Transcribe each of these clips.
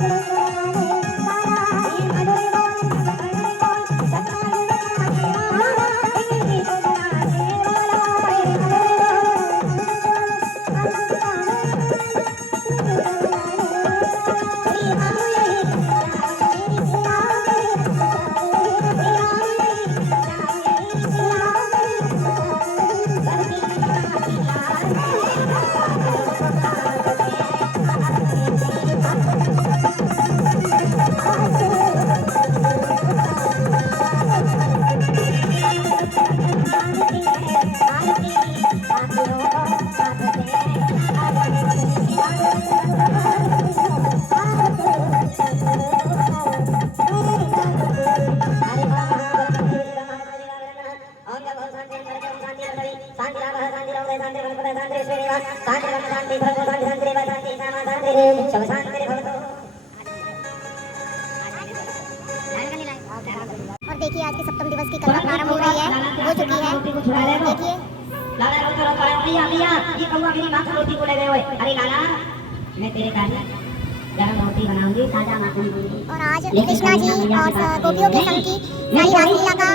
और देखिए आज के सप्तम दिवस की कला प्रारंभ हो रही है, हो चुकी है। देखिए ये कौवा मेरी माँ से रोटी को ले गए हुए। अरे लाला मैं तेरे कारण गरम रोटी बनाऊंगी, ताजा माखन दूंगी। और आज कृष्णा जी और गोपियों के संग की सारी रासलीला का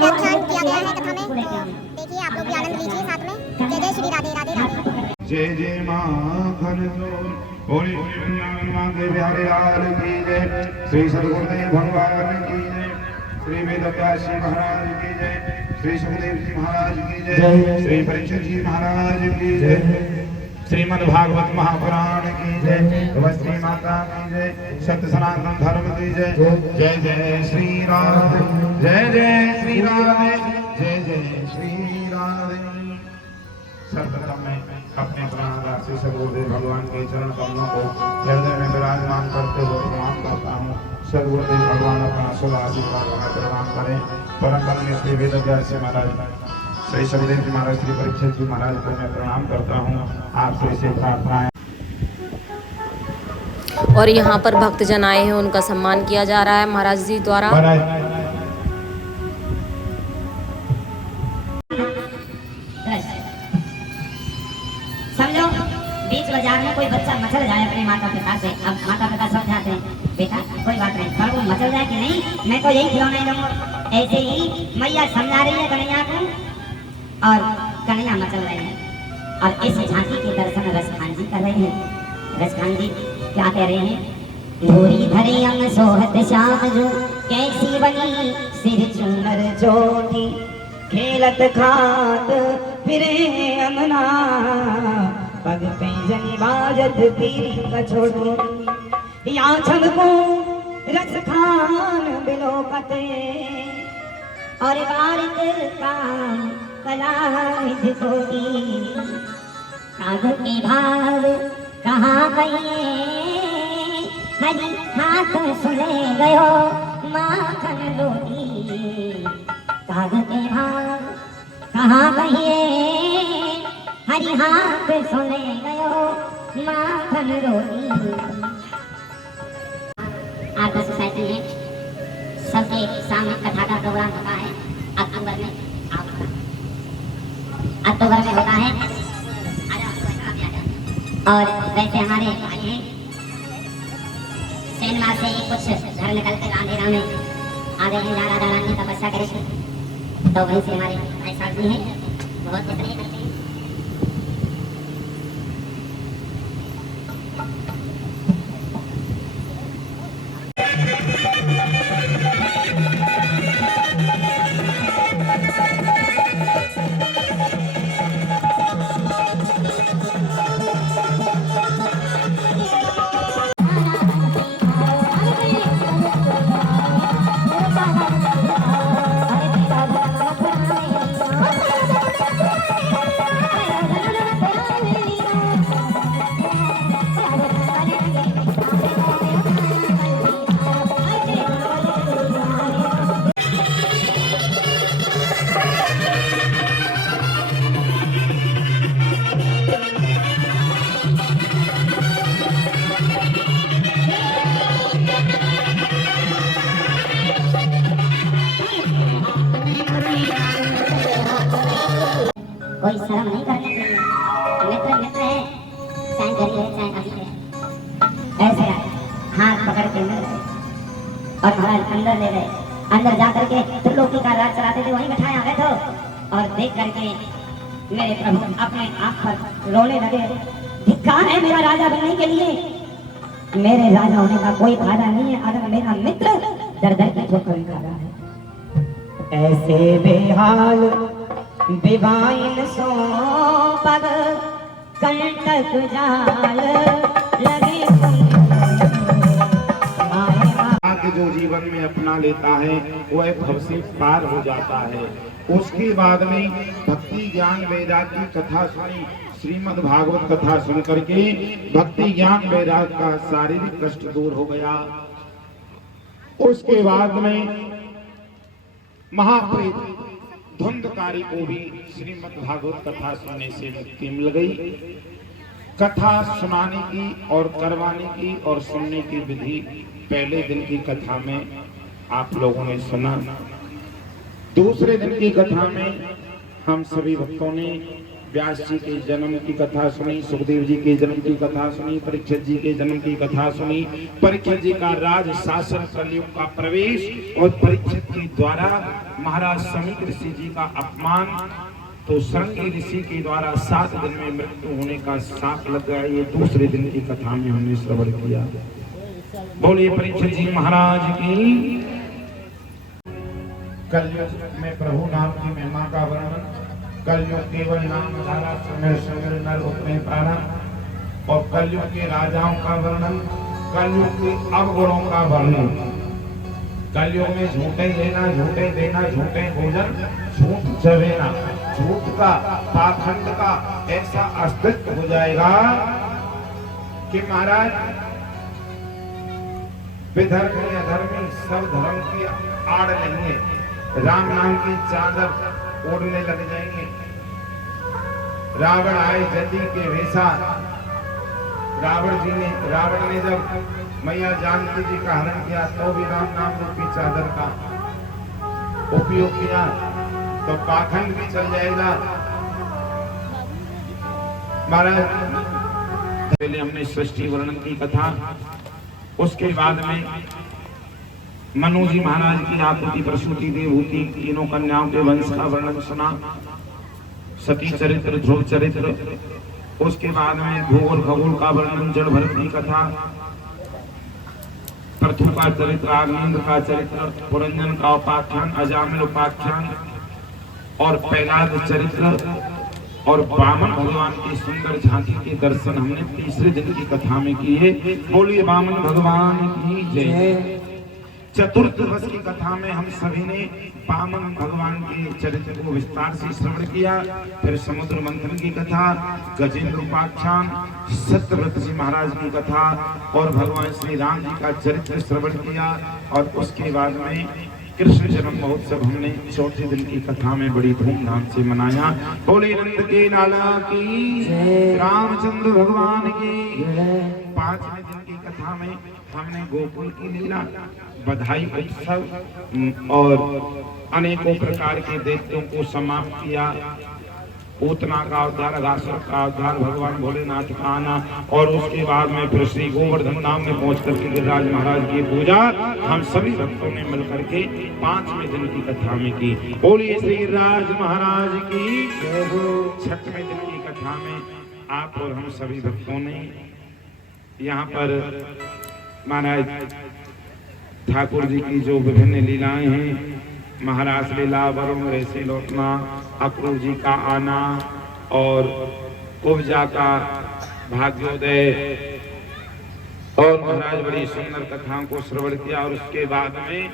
व्याख्यान किया गया है कथा में। तो देखिए आप लोग भी आनंद लीजिए साथ में। जय जय श्री राधे राधे राधे। जय जय माखन चोर बोली वृंदावन माँ के प्यारे लाल की जय। श्री सद्गुरुदेव भगवान की जय। श्री वेदव्यास जी महाराज की जय। श्री सुखदेव जी महाराज की जय। श्री परीक्षित जी महाराज की जय। श्रीमद् भागवत महापुराण की जय। वस्ती माता की जय। सत्य सनातन धर्म की जय। जय जय श्री राधे, जय जय श्री राधे, जय जय श्री राधे। सर्वप्रथम मैं अपने प्राणदास श्री सद्गुरुदेव भगवान के चरण कमलों को हृदय में विराजमान करते हुए प्रणाम करता हूँ। सद्गुरुदेव भगवान अपना शुभ आशीर्वाद प्रदान करें। परम पूज्य श्री वेदव्यास जी महाराज, श्री सुखदेव जी महाराज, श्री परीक्षित जी महाराज को मैं प्रणाम करता हूँ। आपसे इसे प्रार्थनाएं। और यहाँ पर भक्तजन आए हैं, उनका सम्मान किया जा रहा है महाराज जी द्वारा। समझो बीच बाजार में कोई बच्चा मचल जाए अपने माता पिता से, अब माता पिता समझाते हैं बेटा कोई बात नहीं, पर वो मचल जाए कि नहीं मैं तो यही खिलौना ही दूंगा। ऐसे ही मैया समझा रही है कन्हैया को और कन्हैया मचल रहे हैं। और इस झांकी के दर्शन रसखान जी कर रहे हैं। रसखान जी क्या कह रहे हैं? धोरी धरे अंग सोहत श्याम जो कैसी बनी सिर चुनर जोटी खेलत खात फिरे अंगना पग पैजनी बाजत पीरी कछोटी या छलको रसखान बिलोकते और बारित का कलाविध कोई काग के भाव कहाँ कहिए हरी हाथ सुने गयो माखन लोटी। काग के भाव कहाँ कहिए हरी हाथ सुने गयो माखन रोटी। आप सोसाइटी में सबके सामने कथा का प्रोग्राम होता है अक्टूबर में। अक्टूबर में होता है और वैसे हमारे भाई हैं सेनवा से कुछ घर निकल कर अंधेरा में आ गए हैं। राधा रानी की तपस्या करेंगे तो वहीं से हमारे भाई साहब जी हैं बहुत करते हैं। कोई शर्म नहीं करनी चाहिए। मित्र मित्र है, चाहे गरीब है चाहे अमीर है। ऐसे हाथ पकड़ के मिल गए और महाराज अंदर ले गए। अंदर जा करके त्रिलोकी का राज चलाते थे, वहीं बिठाया गए थे और देख करके मेरे प्रभु अपने आप पर रोने लगे। धिक्कार है मेरा राजा बनने के लिए, मेरे राजा होने का कोई फायदा नहीं है अगर मेरा मित्र दर दर की ठोकर खा रहा है। ऐसे बेहाल विवाइन सो पग कंटक जाल लगे के जो जीवन में अपना लेता है वह भव से पार हो जाता है। उसके बाद में भक्ति ज्ञान वैराग्य की कथा सुनी, श्रीमद् भागवत कथा सुन करके भक्ति ज्ञान वैराग्य का शारीरिक कष्ट दूर हो गया। उसके बाद में महाप्रेत धुंधकारी को भी श्रीमद् भागवत कथा सुनने से मुक्ति मिल गई। कथा सुनाने की और करवाने की और सुनने की विधि पहले दिन की कथा में आप लोगों ने सुना। दूसरे दिन की कथा में हम सभी भक्तों ने व्यास जी के जन्म की कथा सुनी, सुखदेव जी के जन्म की कथा सुनी, परीक्षित जी के जन्म की कथा सुनी, परीक्षित जी का राज शासन, कलयुग का प्रवेश और परीक्षित के द्वारा महाराज समीक ऋषि जी का अपमान, तो शृंगी ऋषि के द्वारा 7 दिन में मृत्यु होने का शाप लग गया। ये दूसरे दिन की कथा में हमने श्रवण किया। बोलिए परीक्षित जी महाराज की। कलयुग में प्रभु नाम की महिमा का वर्णन, कलयुग केवल नाम धारा समय समय नर उतने प्राणा, और कलयुग के राजाओं का वर्णन, कलयुग के अवगुणों का वर्णन। कलयुग में झूठे लेना, झूठे देना, झूठे भोजन, झूठ चवेना, झूठ का पाखंड का ऐसा अस्तित्व हो जाएगा कि महाराज विधर्मी अधर्मी सब धर्म की आड़ नहीं है, राम नाम की चादर ओढ़ने लग जाएंगे। रावण आए जल्दी के वेशा, रावण ने जब मैया जानकी जी का हरण किया तो भी राम नाम रूपी चादर का उपयोग किया, तो पाखंड भी चल जाएगा। महाराज पहले हमने सृष्टि वर्णन की कथा, उसके बाद में मनु जी महाराज की आकृति, प्रसूति, देवहूति, तीनों कन्याओं के वंश का वर्णन सुना, सती चरित्र, ध्रुव चरित्र। उसके बाद में भूगोल खगोल का वर्णन, जड़ भरत की कथा, पृथु का चरित्र, आग्नेन्द्र का चरित्र, पुरंजन का उपाख्यान, अजामिल उपाख्यान और प्रहलाद चरित्र और वामन भगवान की सुंदर झांकी के दर्शन हमने तीसरे दिन की कथा में किए। बोलिए वामन भगवान की जय। चतुर्थ दिवस की कथा में हम सभी ने वामन भगवान के चरित्र को विस्तार से श्रवण किया। फिर समुद्र मंथन की कथा, गजेंद्र उपाख्यान, सत्यव्रत जी महाराज की कथा और भगवान श्री राम जी का चरित्र श्रवण किया। और उसके बाद में कृष्ण जन्म महोत्सव हमने चौथे दिन की कथा में बड़ी धूमधाम से मनाया। बोले नंद के लाला की, रामचंद्र भगवान की। पांचवें दिन की कथा में हमने गोकुल की लीला, बधाई उत्सव और अनेकों प्रकार के दैत्यों को समाप्त किया। पूतना का उद्धार, अघासुर का उद्धार, भगवान भोलेनाथ का आना और उसके बाद में फिर श्री गोवर्धन धाम में पहुंच करके गिरिराज महाराज की पूजा हम सभी भक्तों ने मिलकर के पांचवें दिन की कथा में की। बोलिए श्री गिरिराज महाराज की। छठवें दिन की कथा में आप और हम सभी भक्तों ने यहाँ पर महाराज ठाकुर जी की जो विभिन्न लीलाएं हैं, महाराज लीला, वरुण ऐसे लौटना, अक्रूर जी का आना और कुब्जा का भाग्योदय और महाराज बड़ी सुंदर कथाओं को श्रवण किया। और उसके बाद में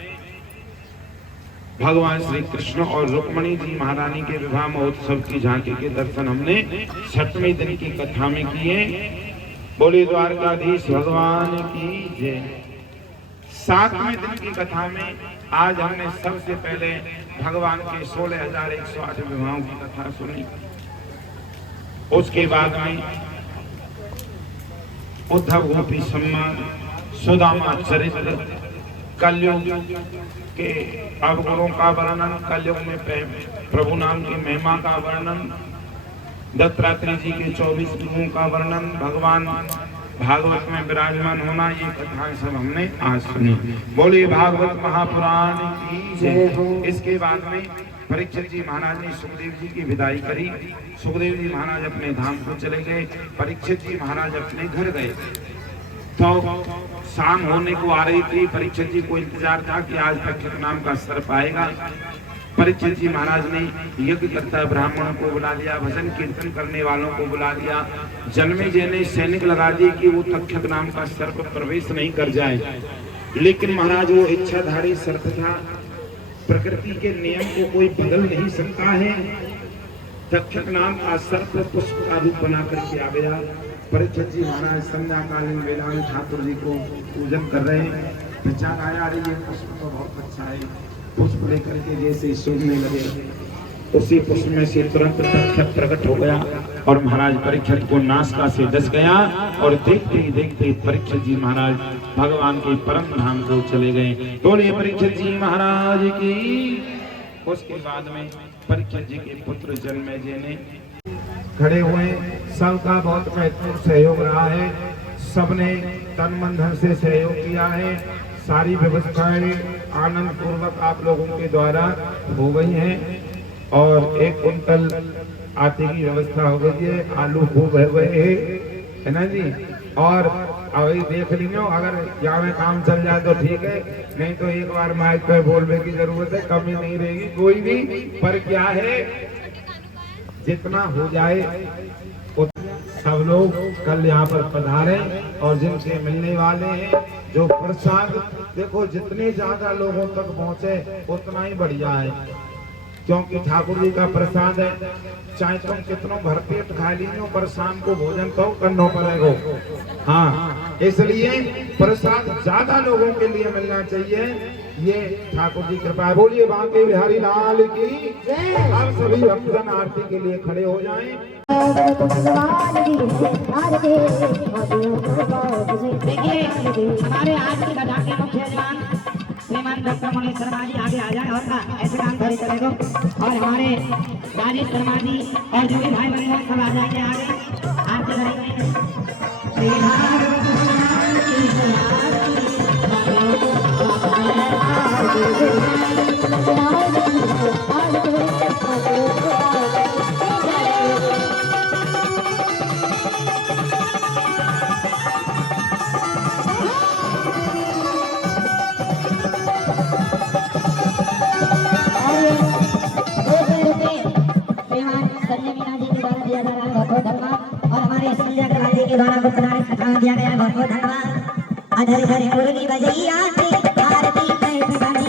भगवान श्री कृष्ण और रुक्मणी जी महारानी के विवाह महोत्सव की झांकी के दर्शन हमने छठवें दिन की कथा में किए। बोले द्वारकाधीश भगवान की जय। सातवें दिन की कथा में आज हमने सबसे पहले भगवान के 16,108 विवाहों की कथा सुनी। उसके बाद में उद्धव गोपी सम्मान, सुदामा चरित्र, कलयुग के अवगुणों का वर्णन, कलयुग में प्रभु नाम की महिमा का वर्णन, दत्तात्रेय जी के 24 गुणों का वर्णन, भगवान भागवत में विराजमान होना, ये कथाएं सब हमने आज सुनी। बोलिए भागवत महापुराण की जय। इसके बाद में परीक्षित जी महाराज ने सुखदेव जी की विदाई करी। सुखदेव जी महाराज अपने धाम को चले गए, परीक्षित जी महाराज अपने घर गए। तो शाम होने को आ रही थी, परीक्षित जी को इंतजार था कि आज तक्षक नाम का सर्प आएगा। परीक्षित जी महाराज ने यज्ञ करता ब्राह्मणों को बुला लिया, भजन कीर्तन करने वालों को बुला लिया। जन्मेजय ने सैनिक लगा दी कि वो तक्षक नाम का सर्प प्रवेश नहीं कर जाए, लेकिन महाराज वो इच्छाधारी सर्प था, प्रकृति के नियम को कोई बदल नहीं सकता है। तक्षक नाम का सर्प पुष्प का रूप बना करके आ गया। परीक्षित जी महाराज संध्याकालीन वेला में ठाकुर जी को पूजन कर रहे हैं। विचार आया, अरे ये पुष्प तो बहुत अच्छा है। पुष्प लेकर के जैसे सूंघने लगे, उसी पुष्प में से तुरंत तक्षक प्रकट हो गया और महाराज परीक्षित को नासिका से डस गया। और देखते ही देखते परीक्षित जी महाराज भगवान के परम धाम को चले गए। बोलिए परीक्षित जी महाराज की। उसके बाद में परीक्षित जी के पुत्र जन्मेजय ने खड़े हुए, सबका बहुत महत्वपूर्ण सहयोग रहा है। सबने तन मन धन से सहयोग किया है। सारी व्यवस्थाएं आनंद पूर्वक आप लोगों के द्वारा हो गई हैं और 1 कुंटल आटे की व्यवस्था हो गई है। आलू खूब हो गए है ना जी। और अभी देख लीजिए, अगर यहाँ में काम चल जाए तो ठीक है, नहीं तो एक बार माइक पे बोलने की जरूरत है, कमी नहीं रहेगी कोई भी। पर क्या है, जितना हो जाए सब लोग कल यहाँ पर पधारे और जिनसे मिलने वाले हैं जो प्रसाद, देखो जितने ज्यादा लोगों तक पहुँचे उतना ही बढ़िया है, क्योंकि ठाकुर जी का प्रसाद है। चाहे तुम कितनों भरपेट खा लीजिए, पर शाम को भोजन तो करना पड़ेगा। हाँ, इसलिए प्रसाद ज्यादा लोगों के लिए मिलना चाहिए, ये ठाकुर जी कृपा है। बोलिए बांके बिहारी लाल की जय। आप सभी भक्तजन आरती के लिए खड़े हो जाएं। देखिए हमारे आज की कथा के मुख्य यजमान श्रीमान डॉक्टर मनीष शर्मा जी आगे आ जाए और ऐसे काम करे चलेगा। और हमारे राजेश शर्मा जी और जो भी भाई बहन हैं सब आ जाएंगे आगे आरती करेंगे। द्वारा गुप्तदारी कथा दिया गया है, बहुत बहुत धन्यवाद। अधर धर मुरली बजई आती आरती कैसे बनी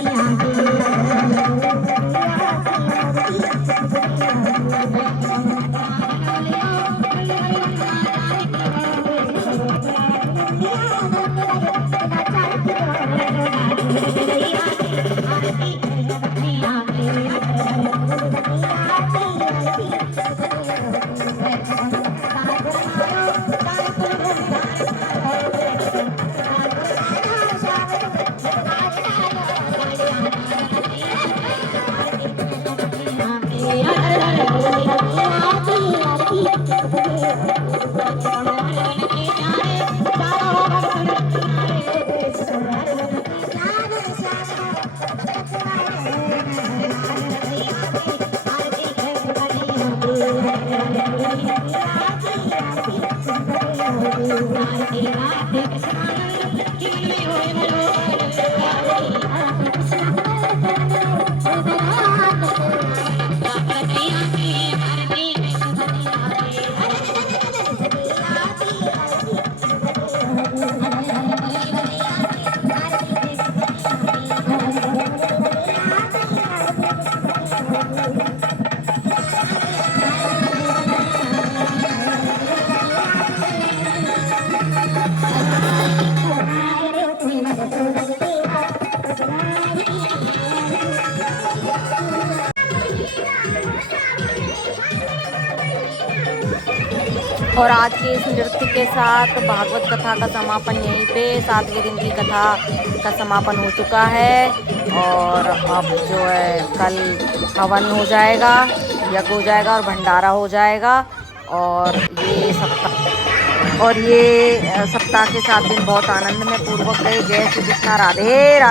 और आज के इस नृत्य के साथ भागवत कथा का समापन यहीं पे 7वें दिन की कथा का समापन हो चुका है। और अब जो है कल हवन हो जाएगा, यज्ञ हो जाएगा और भंडारा हो जाएगा। और ये सप्ताह और ये सप्ताह के 7 दिन बहुत आनंद में पूर्वक गए। जय श्री कृष्णा, राधे राधे।